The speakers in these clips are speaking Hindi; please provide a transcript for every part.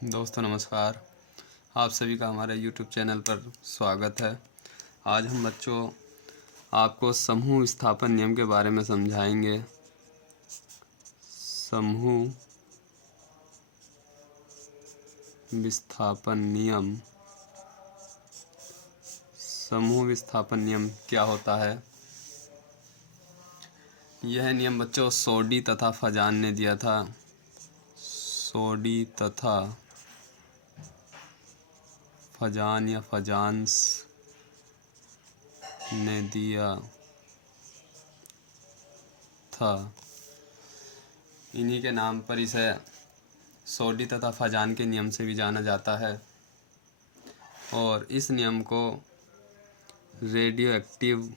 दोस्तों नमस्कार। आप सभी का हमारे YouTube चैनल पर स्वागत है। आज हम बच्चों आपको समूह विस्थापन नियम के बारे में समझाएंगे। समूह विस्थापन नियम। समूह विस्थापन नियम क्या होता है? यह नियम बच्चों सोडी तथा फजान ने दिया था। सोडी तथा फजान या फजान्स ने दिया था। इन्हीं के नाम पर इसे सोडी तथा फजान के नियम से भी जाना जाता है। और इस नियम को रेडियो एक्टिव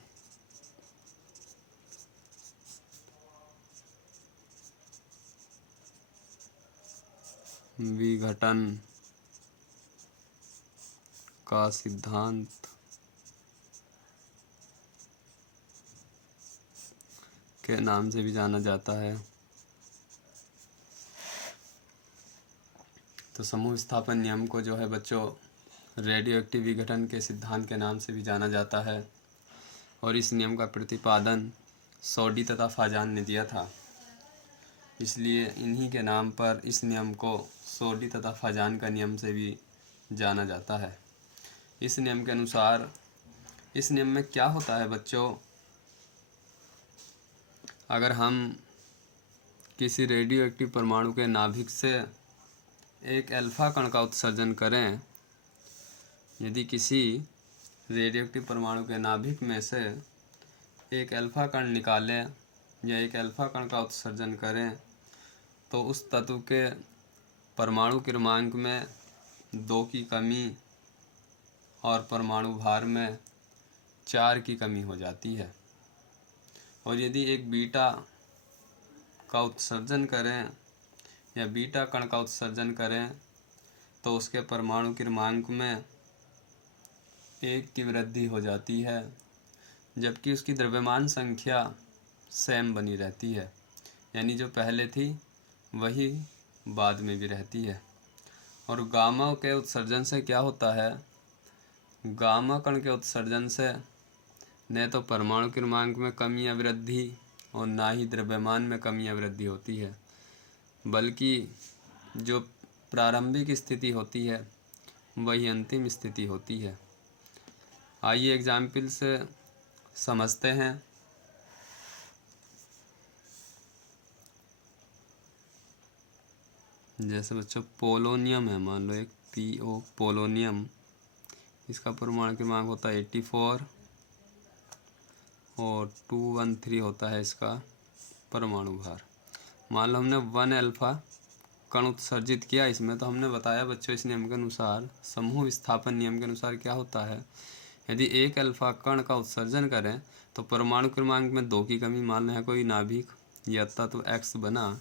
विघटन का सिद्धांत के नाम से भी जाना जाता है। तो समूह विस्थापन नियम को जो है बच्चों रेडियो एक्टिव विघटन के सिद्धांत के नाम से भी जाना जाता है। और इस नियम का प्रतिपादन सोडी तथा फाजान ने दिया था, इसलिए इन्हीं के नाम पर इस नियम को सोडी तथा फाजान का नियम से भी जाना जाता है। इस नियम के अनुसार इस नियम में क्या होता है बच्चों, अगर हम किसी रेडियो एक्टिव परमाणु के नाभिक से एक अल्फा कण का उत्सर्जन करें, यदि किसी रेडियो एक्टिव परमाणु के नाभिक में से एक अल्फा कण निकालें या एक अल्फा कण का उत्सर्जन करें, तो उस तत्व के परमाणु क्रमांक में 2 की कमी और परमाणु भार में 4 की कमी हो जाती है। और यदि एक बीटा का उत्सर्जन करें या बीटा कण का उत्सर्जन करें, तो उसके परमाणु क्रमांक में 1 की वृद्धि हो जाती है, जबकि उसकी द्रव्यमान संख्या सेम बनी रहती है, यानी जो पहले थी वही बाद में भी रहती है। और गामा के उत्सर्जन से क्या होता है, गामा कण के उत्सर्जन से न तो परमाणु क्रमांक में कमी या वृद्धि और ना ही द्रव्यमान में कमी या वृद्धि होती है, बल्कि जो प्रारंभिक स्थिति होती है वही अंतिम स्थिति होती है। आइए एग्जाम्पल से समझते हैं। जैसे बच्चों पोलोनियम है, मान लो एक PO पोलोनियम, इसका परमाणु क्रमांक होता है 84 और 213 होता है इसका परमाणु भार। मान लो हमने 1 अल्फा कण उत्सर्जित किया इसमें, तो हमने बताया बच्चों इस नियम के अनुसार, समूह विस्थापन नियम के अनुसार क्या होता है, यदि एक अल्फा कण का उत्सर्जन करें तो परमाणु क्रमांक में 2 की कमी, मान लें कोई नाभिक या तत्व X बना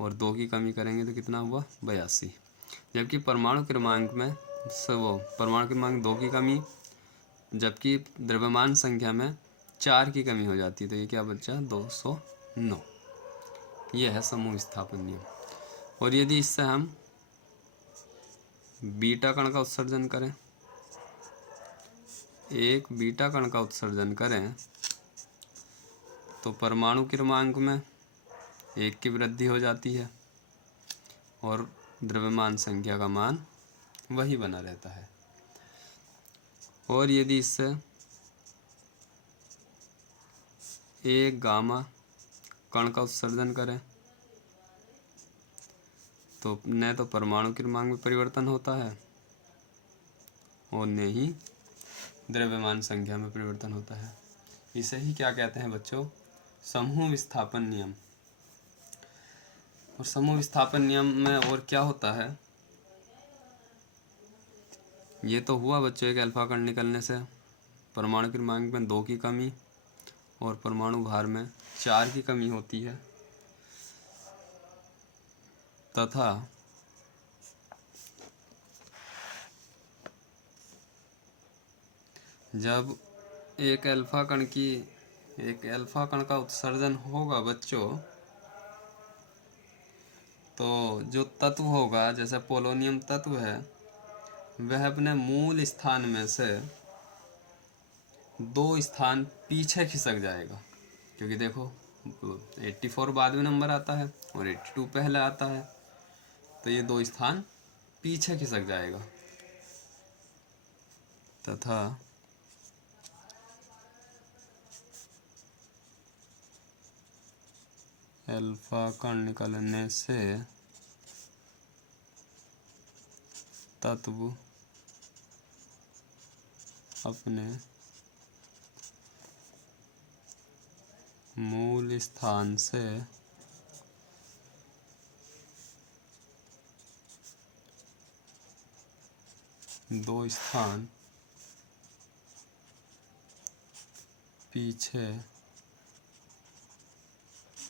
और 2 की कमी करेंगे तो कितना हुआ 82, जबकि परमाणु क्रमांक में परमाणु क्रमांक 2 की कमी, जबकि द्रव्यमान संख्या में 4 की कमी हो जाती है, तो ये क्या बच्चा 209। यह है समूह विस्थापन नियम। और यदि इससे हम बीटा कण का उत्सर्जन करें, एक बीटा कण का उत्सर्जन करें, तो परमाणु क्रमांक में 1 की वृद्धि हो जाती है और द्रव्यमान संख्या का मान वही बना रहता है। और यदि इससे एक गामा कण का उत्सर्जन करें, तो न तो परमाणु क्रमांक में परिवर्तन होता है और न ही द्रव्यमान संख्या में परिवर्तन होता है। इसे ही क्या कहते हैं बच्चों, समूह विस्थापन नियम। और समूह विस्थापन नियम में और क्या होता है, ये तो हुआ बच्चों एक अल्फा कण निकलने से परमाणु क्रमांक में 2 की कमी और परमाणु भार में 4 की कमी होती है, तथा जब एक अल्फा कण का उत्सर्जन होगा बच्चों, तो जो तत्व होगा, जैसे पोलोनियम तत्व है, वह अपने मूल स्थान में से 2 स्थान पीछे खिसक जाएगा, क्योंकि देखो 84 बाद में नंबर आता है और 82 पहले आता है, तो ये 2 स्थान पीछे खिसक जाएगा। तथा अल्फा कण निकलने से तत्व अपने मूल स्थान से दो स्थान पीछे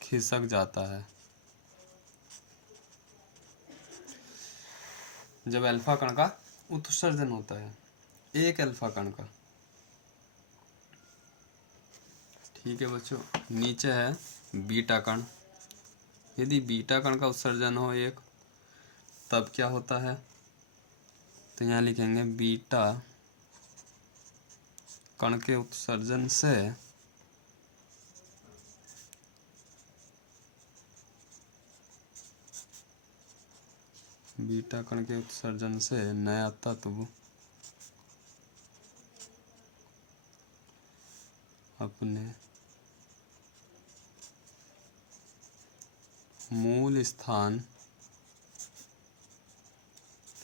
खिसक जाता है। जब अल्फा कण का उत्सर्जन होता है, एक अल्फा कण का, ठीक है बच्चों। नीचे है बीटा कण। यदि बीटा कण का उत्सर्जन हो एक, तब क्या होता है, तो यहाँ लिखेंगे बीटा कण के उत्सर्जन से बीटा कण के उत्सर्जन से नया तत्व अपने मूल स्थान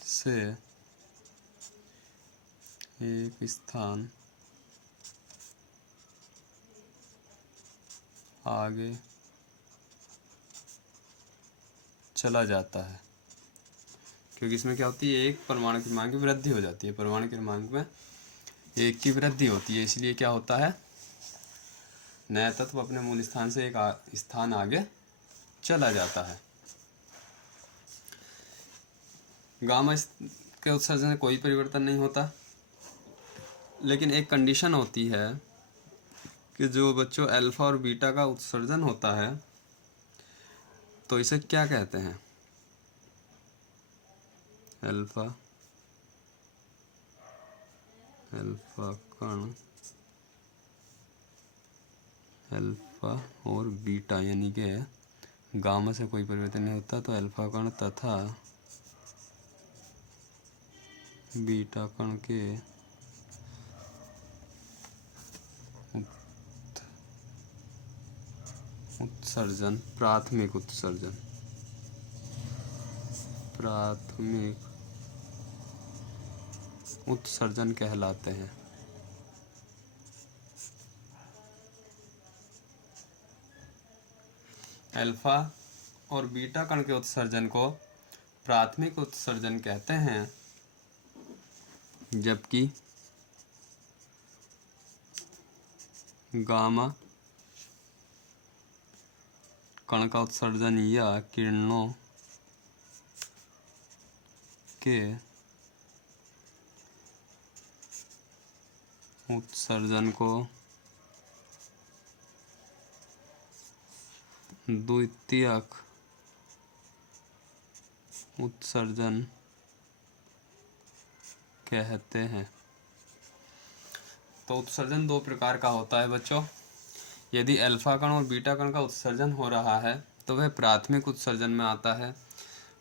से एक स्थान आगे चला जाता है, क्योंकि इसमें क्या होती है, एक परमाणु क्रमांक की वृद्धि हो जाती है। परमाणु क्रमांक में एक की वृद्धि होती है, इसलिए क्या होता है, नया तत्व अपने मूल स्थान से एक स्थान आगे चला जाता है। गामा के उत्सर्जन में कोई परिवर्तन नहीं होता, लेकिन एक कंडीशन होती है कि जो बच्चों अल्फा और बीटा का उत्सर्जन होता है, तो इसे क्या कहते हैं, अल्फा कण, अल्फा और बीटा, यानी कि गामा से कोई परिवर्तन नहीं होता, तो अल्फा कण तथा बीटा कण के उत्सर्जन प्राथमिक उत्सर्जन कहलाते हैं। अल्फा और बीटा कण के उत्सर्जन को प्राथमिक उत्सर्जन कहते हैं, जबकि गामा कण का उत्सर्जन या किरणों के उत्सर्जन को द्वितीयक उत्सर्जन कहते हैं। तो उत्सर्जन 2 प्रकार का होता है बच्चों। यदि अल्फा कण और बीटा कण का उत्सर्जन हो रहा है, तो वह प्राथमिक उत्सर्जन में आता है,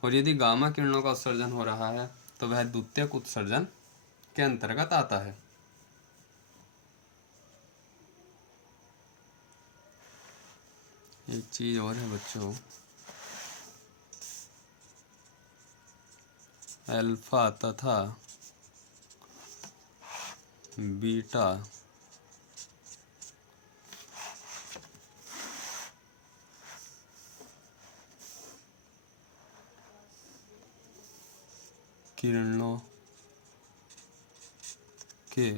और यदि गामा किरणों का उत्सर्जन हो रहा है, तो वह द्वितीयक उत्सर्जन के अंतर्गत आता है। एक चीज और है बच्चों, अल्फा तथा बीटा किरणों के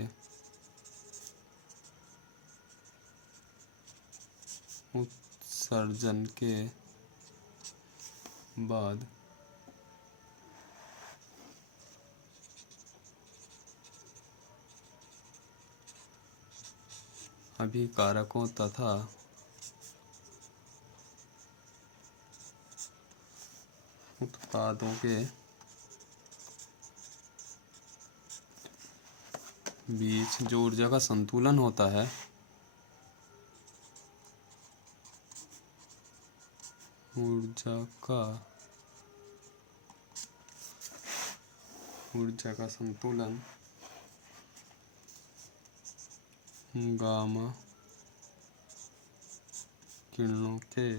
उत्सर्जन के बाद अभिकारकों तथा उत्पादों के बीच जो ऊर्जा का संतुलन होता है ऊर्जा का संतुलन गामा किरणों के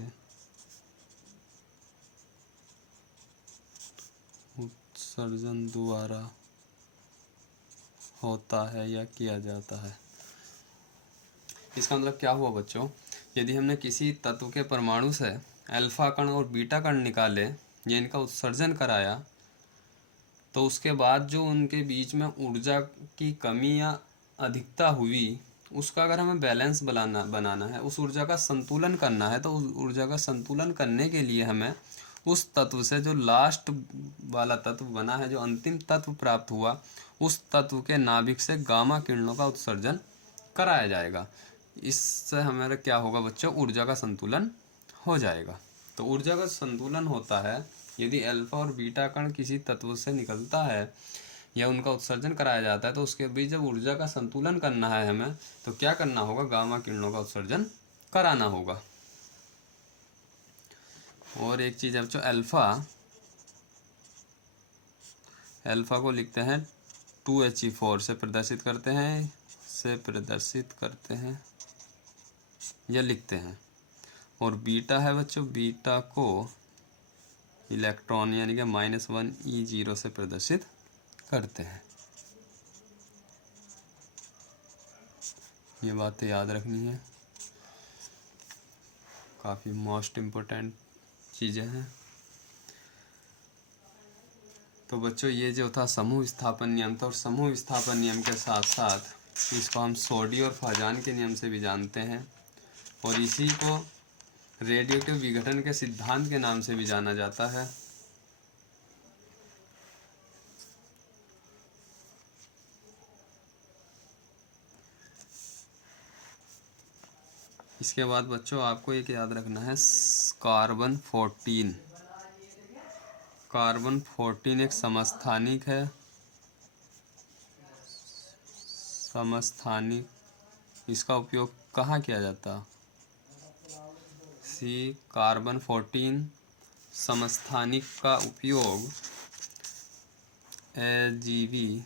उत्सर्जन द्वारा होता है या किया जाता है। इसका मतलब क्या हुआ बच्चों, यदि हमने किसी तत्व के परमाणु से अल्फा कण और बीटा कण निकाले या इनका उत्सर्जन कराया, तो उसके बाद जो उनके बीच में ऊर्जा की कमी या अधिकता हुई, उसका अगर हमें बैलेंस बनाना है, उस ऊर्जा का संतुलन करना है, तो उस ऊर्जा का संतुलन करने के लिए हमें उस तत्व से जो लास्ट वाला तत्व बना है, जो अंतिम तत्व प्राप्त हुआ, उस तत्व के नाभिक से गामा किरणों का उत्सर्जन कराया जाएगा। इससे हमारा क्या होगा बच्चों, ऊर्जा का संतुलन हो जाएगा। तो ऊर्जा का संतुलन होता है यदि अल्फा और बीटा कण किसी तत्व से निकलता है या उनका उत्सर्जन कराया जाता है, तो उसके बीच जब ऊर्जा का संतुलन करना है हमें, तो क्या करना होगा, गामा किरणों का उत्सर्जन कराना होगा। और एक चीज़ है बच्चों, अल्फा को लिखते हैं 2He4 से प्रदर्शित करते हैं या लिखते हैं। और बीटा है बच्चों, बीटा को इलेक्ट्रॉन यानी कि -1E0 से प्रदर्शित करते हैं। ये बातें याद रखनी है, काफ़ी मोस्ट इम्पोर्टेंट चीज़ें हैं। तो बच्चों ये जो था समूह विस्थापन नियम था, और समूह विस्थापन नियम के साथ साथ इसको हम सोडी और फाजान के नियम से भी जानते हैं, और इसी को रेडियोएक्टिव विघटन के सिद्धांत के नाम से भी जाना जाता है। इसके बाद बच्चों आपको एक याद रखना है, कार्बन 14 एक समस्थानिक है। इसका उपयोग कहाँ किया जाता? कार्बन 14 समस्थानिक का उपयोग एजीवी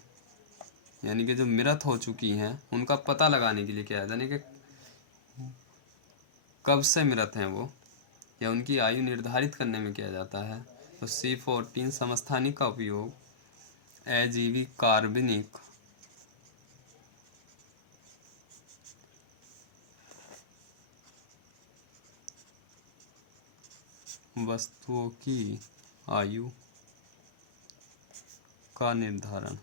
यानी कि जो मृत हो चुकी हैं उनका पता लगाने के लिए किया जाता है, यानी कि कब से मृत हैं वो, या उनकी आयु निर्धारित करने में किया जाता है। तो C14 समस्थानिक का उपयोग अजीवी कार्बनिक वस्तुओं की आयु का निर्धारण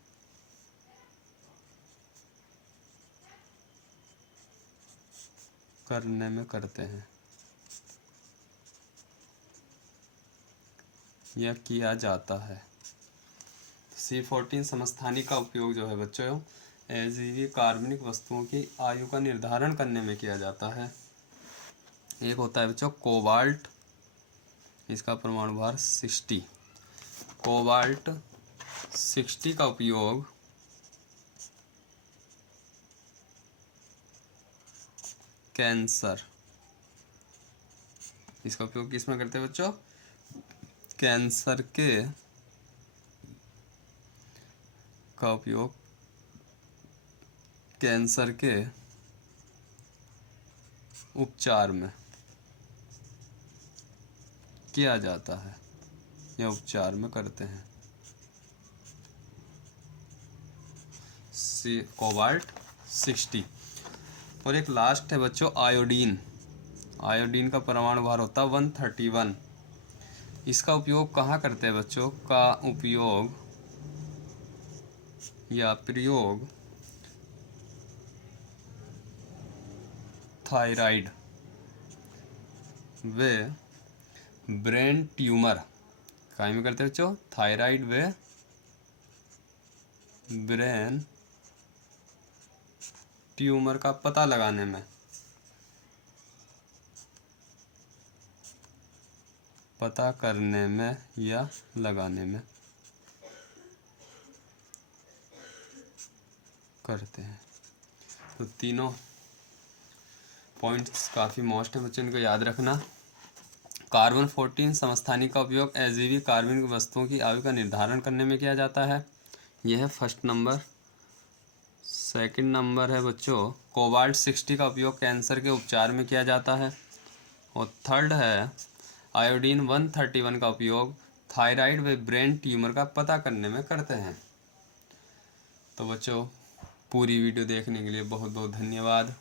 करने में करते हैं या किया जाता है। C14 समस्थानिक का उपयोग जो है बच्चों अजीवी कार्बनिक वस्तुओं की आयु का निर्धारण करने में किया जाता है। एक होता है बच्चों कोबाल्ट, इसका परमाणु भार 60। कोबाल्ट 60 का उपयोग कैंसर, इसका उपयोग किस में करते हैं बच्चों, कैंसर के का उपयोग कैंसर के उपचार में किया जाता है या उपचार में करते हैं। कोबाल्ट 60। और एक लास्ट है बच्चों आयोडीन। आयोडीन का परमाणु भार होता है 131। इसका उपयोग कहाँ करते हैं बच्चों, का उपयोग या प्रयोग थायराइड व ब्रेन ट्यूमर काय में करते हैं बच्चों, थायराइड व ब्रेन ट्यूमर का पता लगाने में पता करने में या लगाने में करते हैं। तो तीनों पॉइंट्स काफ़ी मोस्ट है बच्चों, इनको याद रखना। कार्बन 14 समस्थानिक का उपयोग अजीवी कार्बनिक वस्तुओं की आयु का निर्धारण करने में किया जाता है। यह है फर्स्ट नंबर। सेकंड नंबर है बच्चों, कोबाल्ट 60 का उपयोग कैंसर के उपचार में किया जाता है। और थर्ड है आयोडीन 131 का उपयोग थायराइड व ब्रेन ट्यूमर का पता करने में करते हैं। तो बच्चों पूरी वीडियो देखने के लिए बहुत बहुत धन्यवाद।